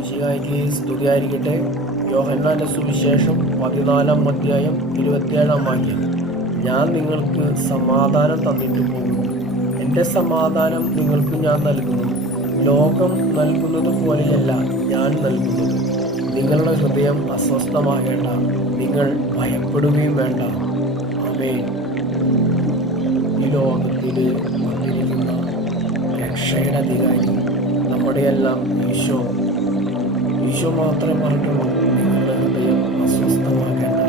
മിശിഹായ്ക്ക് സ്തുതിയായിരിക്കട്ടെ. യോഹന്നാന്റെ സുവിശേഷം 14-ാം അധ്യായം 27-ാം വാക്യം. ഞാൻ നിങ്ങൾക്ക് സമാധാനം തന്നിട്ട് പോകുന്നു, എൻ്റെ സമാധാനം നിങ്ങൾക്ക് ഞാൻ നൽകുന്നു. ലോകം നൽകുന്നത് പോലെയല്ല ഞാൻ നൽകുന്നത്. നിങ്ങളുടെ ഹൃദയം അസ്വസ്ഥമാകേണ്ട, നിങ്ങൾ ഭയപ്പെടുകയും വേണ്ട. ആമേൻ. ഈ ലോകത്തിൽ വന്നിരിക്കുന്ന രക്ഷയുടെ അധികാരി നമ്മുടെയെല്ലാം ഈശോ മാത്രമേ പറഞ്ഞുള്ളൂ, നിങ്ങളുടെ ഹൃദയം അസ്വസ്ഥമാകേണ്ട.